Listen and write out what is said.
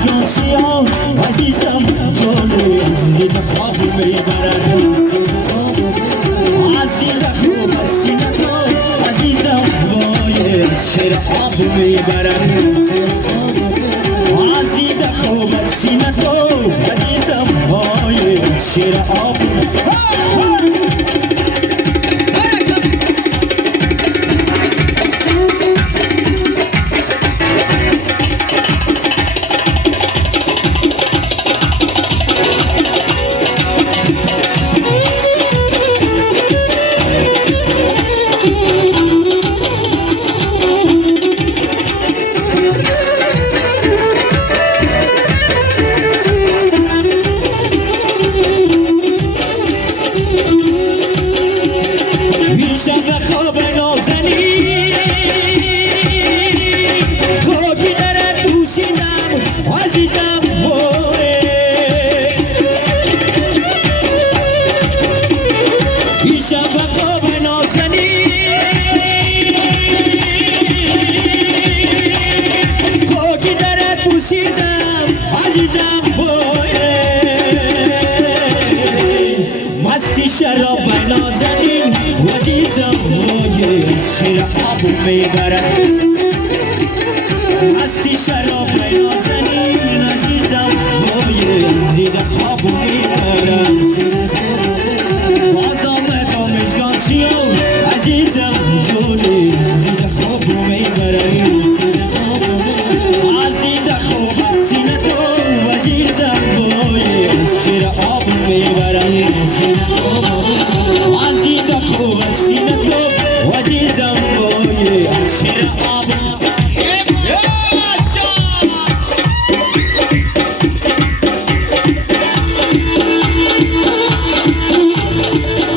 مجگان سیاه عزیزم جانه زیر خواب میبرد عزیز خوب سینه تو عزیزم وای شیر آب میبرد عزیز خوب سینه تو عزیزم وای شیر آب شراب نازنین عزیزم وای شیر آب میبرد